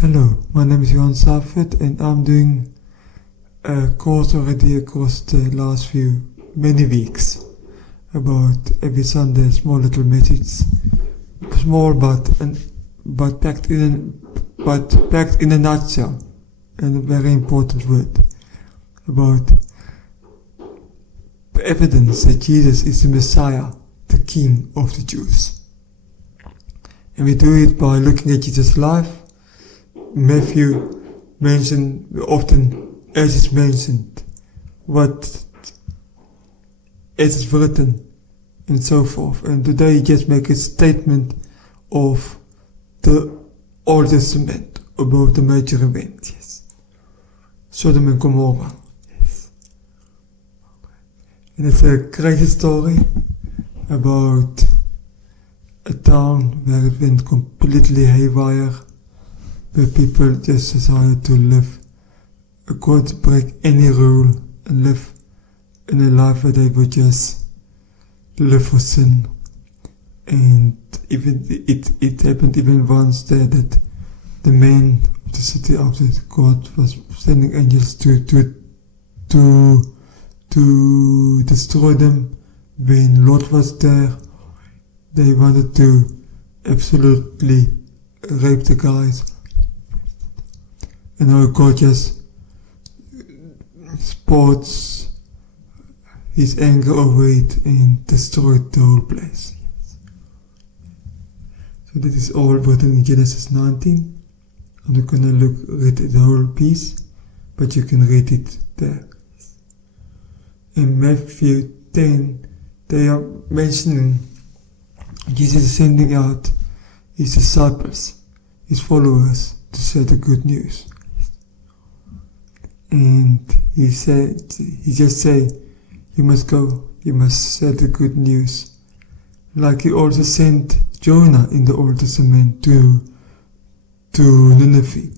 Hello, my name is Johan Safet and I'm doing a course already across the last many weeks about every Sunday, small little message, small but packed in a nutshell, and a very important word about the evidence that Jesus is the Messiah, the King of the Jews. And we do it by looking at Jesus' life. Matthew mentioned often, as is mentioned, what as is written, and so forth. And today he just make a statement of the Old Testament about the major event, yes. Sodom and Gomorrah, yes. And it's a crazy story about a town where it went completely haywire, where people just decided to live according to break any rule and live in a life where they would just live for sin. And even it happened even once there that the man of the city after God was sending angels to destroy them. When Lot was there, they wanted to absolutely rape the guys. And now God just sports his anger over it and destroyed the whole place. So this is all written in Genesis 19. I'm not gonna read the whole piece, but you can read it there. In Matthew 10, they are mentioning Jesus is sending out his disciples, his followers, to say the good news. And he just say, you must go, you must say the good news. Like he also sent Jonah in the Old Testament to Nineveh,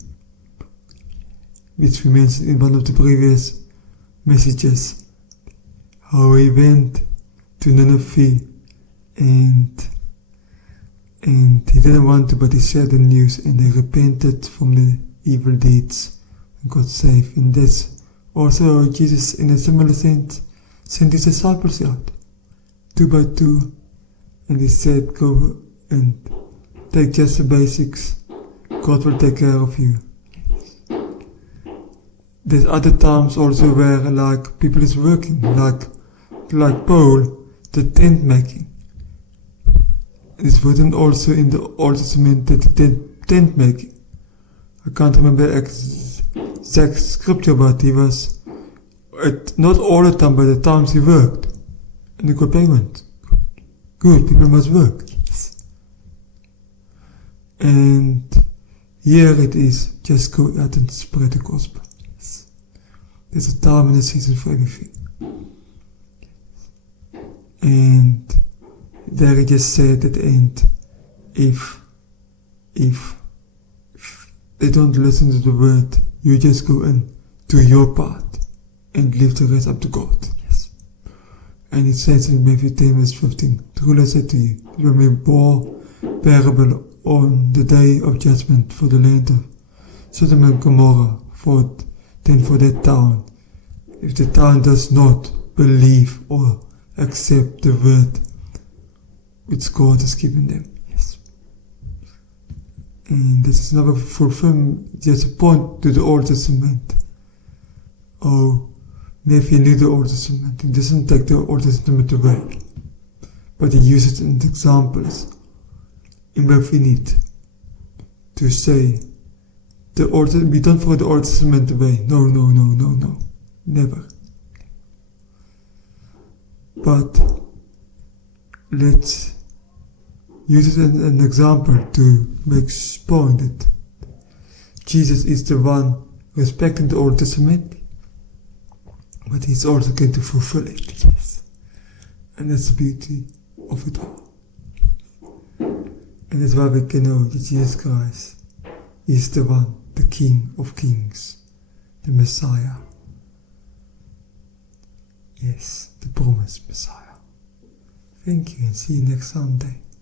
which we mentioned in one of the previous messages, how he went to Nineveh and he didn't want to, but he shared the news, and they repented from the evil deeds and got saved. And that's also Jesus, in a similar sense, sent his disciples out, 2 by 2, and he said, go and take just the basics. God will take care of you. There's other times also where like people is working, like Paul, the tent making. It's written also in the Old Testament that tent making. I can't remember exact scripture, but he was, not all the time, but the times he worked. And he got payment. Good, people must work. And here it is, just go out and spread the gospel. There's a time and a season for everything. And there he just said at the end, if they don't listen to the word, you just go and do your part and leave the rest up to God. Yes. And it says in Matthew 10 verse 15, truly I say to you, when we bore parable on the day of judgment for the land of Sodom and Gomorrah, for that town, if the town does not believe or accept the word which God has given them. Yes. And this is another fulfillment, just a point to the Old Testament. Oh, Matthew knew the Old Testament. He doesn't take the Old Testament away, but he uses it in examples in where we need to say, we don't throw the Old Testament away. No, never. But let's use it as an example to make point that Jesus is the one respecting the Old Testament, but he's also going to fulfill it. Yes. And that's the beauty of it all. And that's why we can know that Jesus Christ is the one, the King of Kings, the Messiah. Yes, the promised Messiah. Thank you, and see you next Sunday.